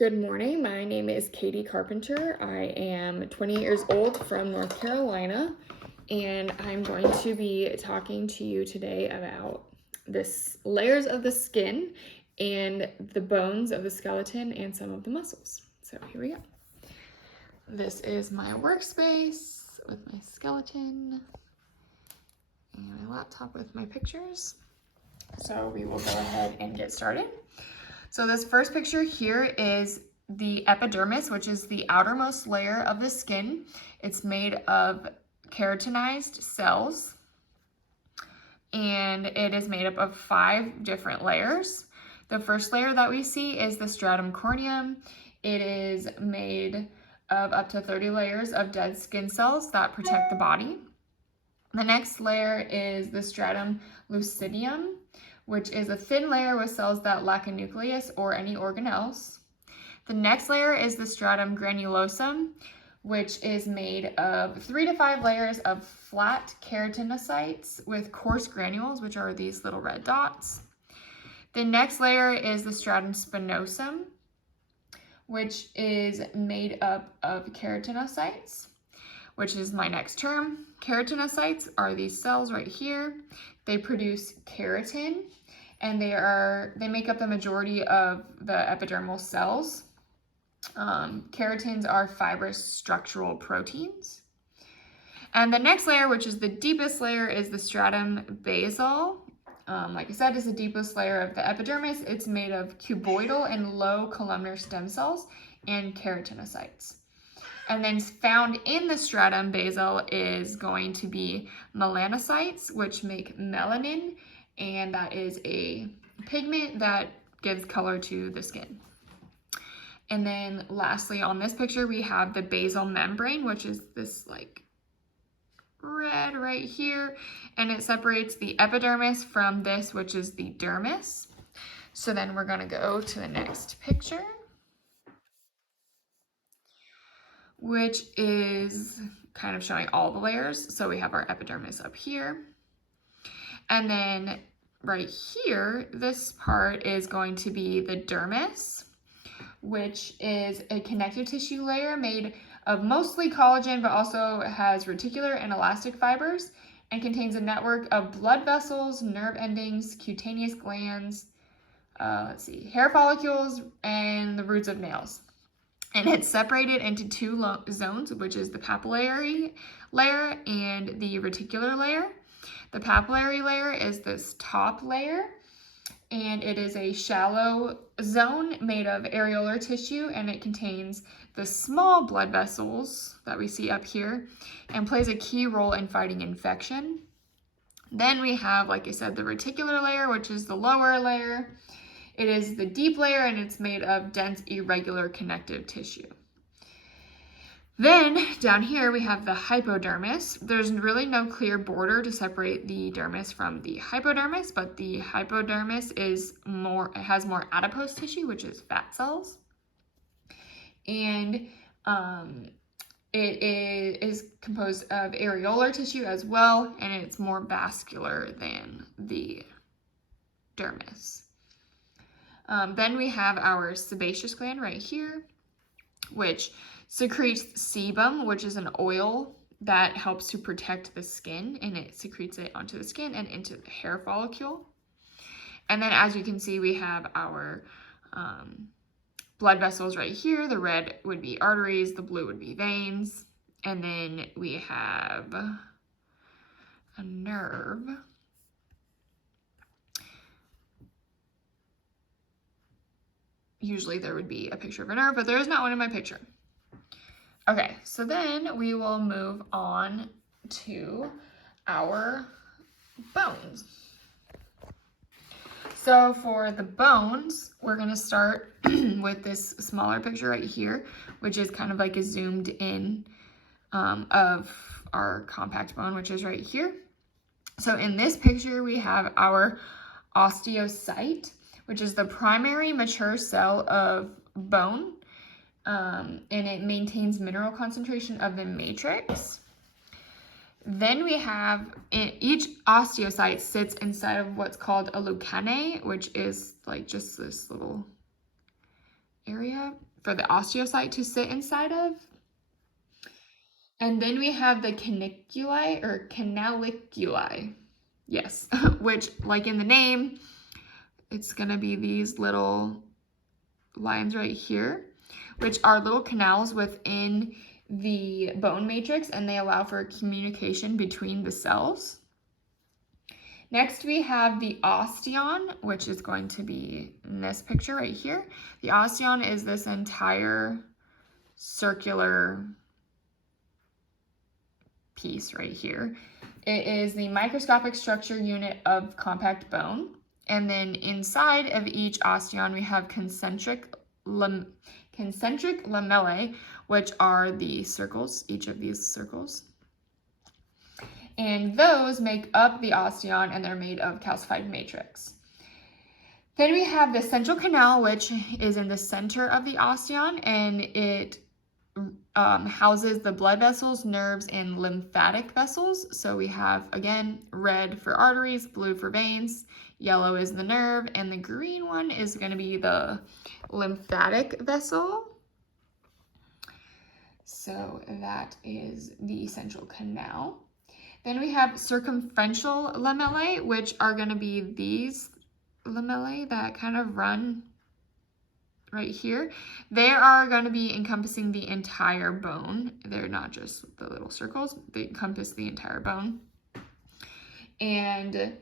Good morning. My name is Katie Carpenter. I am 20 years old from North Carolina, and I'm going to be talking to you today about this layers of the skin and the bones of the skeleton and some of the muscles. So here we go. This is my workspace with my skeleton and my laptop with my pictures. So we will go ahead and get started. So this first picture here is the epidermis, which is the outermost layer of the skin. It's made of keratinized cells, and it is made up of 5 different layers. The first layer that we see is the stratum corneum. It is made of up to 30 layers of dead skin cells that protect the body. The next layer is the stratum lucidium, which is a thin layer with cells that lack a nucleus or any organelles. The next layer is the stratum granulosum, which is made of 3 to 5 layers of flat keratinocytes with coarse granules, which are these little red dots. The next layer is the stratum spinosum, which is made up of keratinocytes, which is my next term. Keratinocytes are these cells right here. They produce keratin, and they make up the majority of the epidermal cells. Keratins are fibrous structural proteins. And the next layer, which is the deepest layer, is the stratum basal. Like I said, is the deepest layer of the epidermis. It's made of cuboidal and low columnar stem cells and keratinocytes. And then found in the stratum basal is going to be melanocytes, which make melanin, and that is a pigment that gives color to the skin. And then lastly, on this picture, we have the basal membrane, which is this like red right here, and it separates the epidermis from this, which is the dermis. So then we're gonna go to the next picture, which is kind of showing all the layers. So we have our epidermis up here. And then right here, this part is going to be the dermis, which is a connective tissue layer made of mostly collagen, but also has reticular and elastic fibers, and contains a network of blood vessels, nerve endings, cutaneous glands, hair follicles, and the roots of nails. And it's separated into 2 zones, which is the papillary layer and the reticular layer. The papillary layer is this top layer, and it is a shallow zone made of areolar tissue, and it contains the small blood vessels that we see up here and plays a key role in fighting infection. Then we have, like I said, the reticular layer, which is the lower layer. It is the deep layer, and it's made of dense, irregular connective tissue. Then down here we have the hypodermis. There's really no clear border to separate the dermis from the hypodermis, but the hypodermis has more adipose tissue, which is fat cells. And it is composed of areolar tissue as well, and it's more vascular than the dermis. Then we have our sebaceous gland right here, which secretes sebum, which is an oil that helps to protect the skin, and it secretes it onto the skin and into the hair follicle. And then as you can see, we have our blood vessels right here. The red would be arteries, the blue would be veins, and then we have a nerve. Usually there would be a picture of a nerve, but there is not one in my picture. Okay, so then we will move on to our bones. So for the bones, we're gonna start with this smaller picture right here, which is kind of like a zoomed in of our compact bone, which is right here. So in this picture, we have our osteocyte, which is the primary mature cell of bone, and it maintains mineral concentration of the matrix. Then we have, each osteocyte sits inside of what's called a leucine, which is like just this little area for the osteocyte to sit inside of. And then we have the caniculi or canaliculi. Yes, which, like in the name, it's gonna be these little lines right here, which are little canals within the bone matrix, and they allow for communication between the cells. Next, we have the osteon, which is going to be in this picture right here. The osteon is this entire circular piece right here. It is the microscopic structure unit of compact bone. And then inside of each osteon, we have concentric lamellae, which are the circles, each of these circles. And those make up the osteon, and they're made of calcified matrix. Then we have the central canal, which is in the center of the osteon, and it houses the blood vessels, nerves, and lymphatic vessels. So we have, again, red for arteries, blue for veins, yellow is the nerve, and the green one is going to be the lymphatic vessel. So that is the central canal. Then we have circumferential lamellae, which are going to be these lamellae that kind of run right here. They are going to be encompassing the entire bone. They're not just the little circles. They encompass the entire bone. And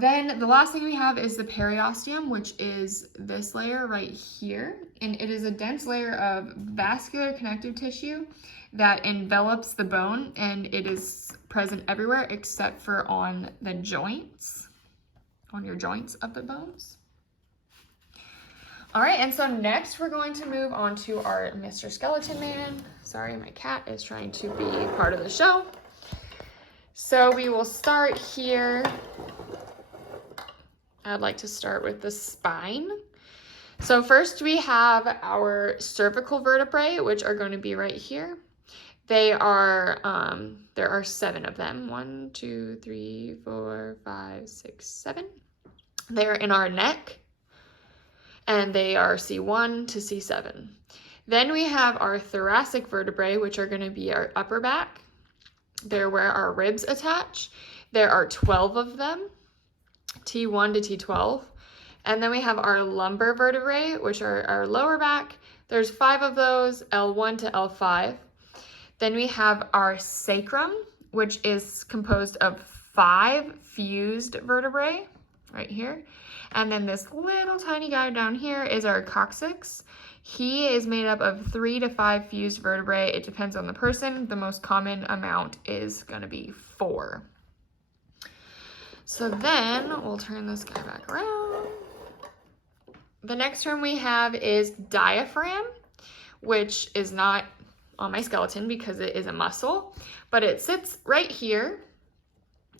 then the last thing we have is the periosteum, which is this layer right here. And it is a dense layer of vascular connective tissue that envelops the bone, and it is present everywhere except for on the joints, on your joints of the bones. All right, and so next we're going to move on to our Mr. Skeleton Man. Sorry, my cat is trying to be part of the show. So we will start here. I'd like to start with the spine. So first we have our cervical vertebrae, which are going to be right here. They are, there are 7 of them. 1, 2, 3, 4, 5, 6, 7. They're in our neck, and they are C1 to C7. Then we have our thoracic vertebrae, which are going to be our upper back. They're where our ribs attach. There are 12 of them, T1 to T12. And then we have our lumbar vertebrae, which are our lower back. There's 5 of those, L1 to L5. Then we have our sacrum, which is composed of 5 fused vertebrae right here. And then this little tiny guy down here is our coccyx. He is made up of 3 to 5 fused vertebrae. It depends on the person. The most common amount is going to be 4. So then we'll turn this guy back around. The next term we have is diaphragm, which is not on my skeleton because it is a muscle, but it sits right here.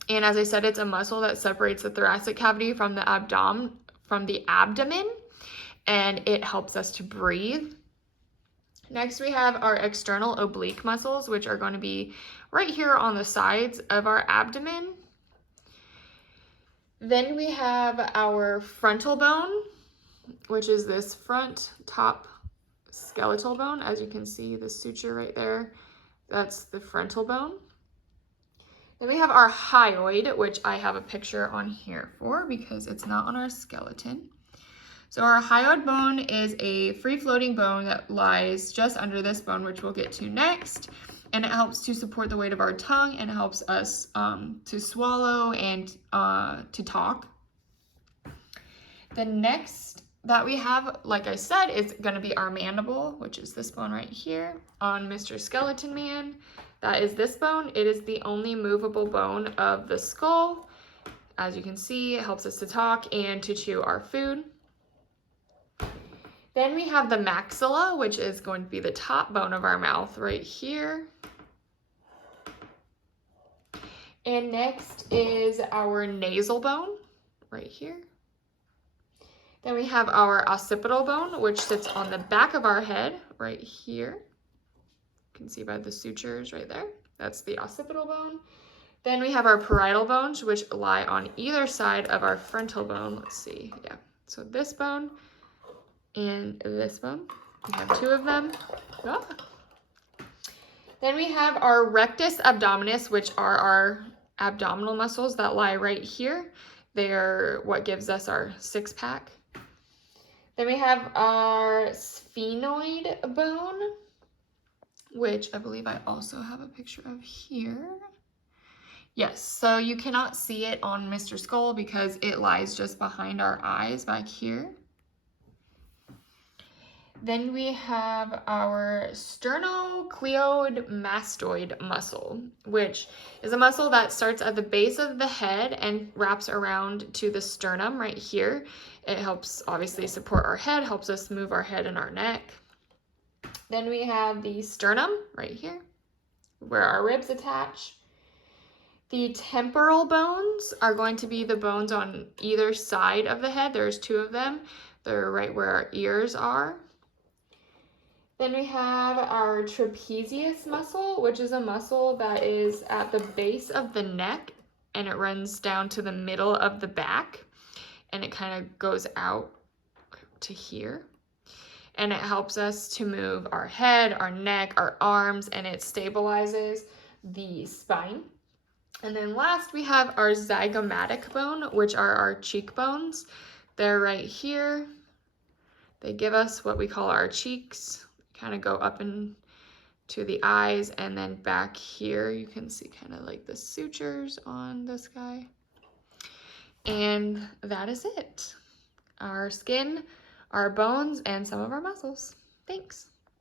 And as I said, it's a muscle that separates the thoracic cavity from the abdomen, and it helps us to breathe. Next, we have our external oblique muscles, which are going to be right here on the sides of our abdomen. Then we have our frontal bone, which is this front top skeletal bone. As you can see, the suture right there, that's the frontal bone. Then we have our hyoid, which I have a picture on here for because it's not on our skeleton. So our hyoid bone is a free-floating bone that lies just under this bone, which we'll get to next. And it helps to support the weight of our tongue and helps us to swallow and to talk. The next that we have, like I said, is going to be our mandible, which is this bone right here on Mr. Skeleton Man. That is this bone. It is the only movable bone of the skull. As you can see, it helps us to talk and to chew our food. Then we have the maxilla, which is going to be the top bone of our mouth right here. And next is our nasal bone right here. Then we have our occipital bone, which sits on the back of our head right here. You can see by the sutures right there. That's the occipital bone. Then we have our parietal bones, which lie on either side of our frontal bone. Let's see, yeah. So this bone and this bone. We have two of them. Oh. Then we have our rectus abdominis, which are our abdominal muscles that lie right here. They are what gives us our six-pack. Then we have our sphenoid bone, which I believe I also have a picture of here. Yes, so you cannot see it on Mr. Skull because it lies just behind our eyes back here. Then we have our sternocleidomastoid muscle, which is a muscle that starts at the base of the head and wraps around to the sternum right here. It helps obviously support our head, helps us move our head and our neck. Then we have the sternum right here, where our ribs attach. The temporal bones are going to be the bones on either side of the head. There's two of them. They're right where our ears are. Then we have our trapezius muscle, which is a muscle that is at the base of the neck and it runs down to the middle of the back and it kind of goes out to here. And it helps us to move our head, our neck, our arms, and it stabilizes the spine. And then last we have our zygomatic bone, which are our cheekbones. They're right here. They give us what we call our cheeks. Kind of go up into the eyes, and then back here you can see kind of like the sutures on this guy. And that is it. Our skin, our bones, and some of our muscles. Thanks.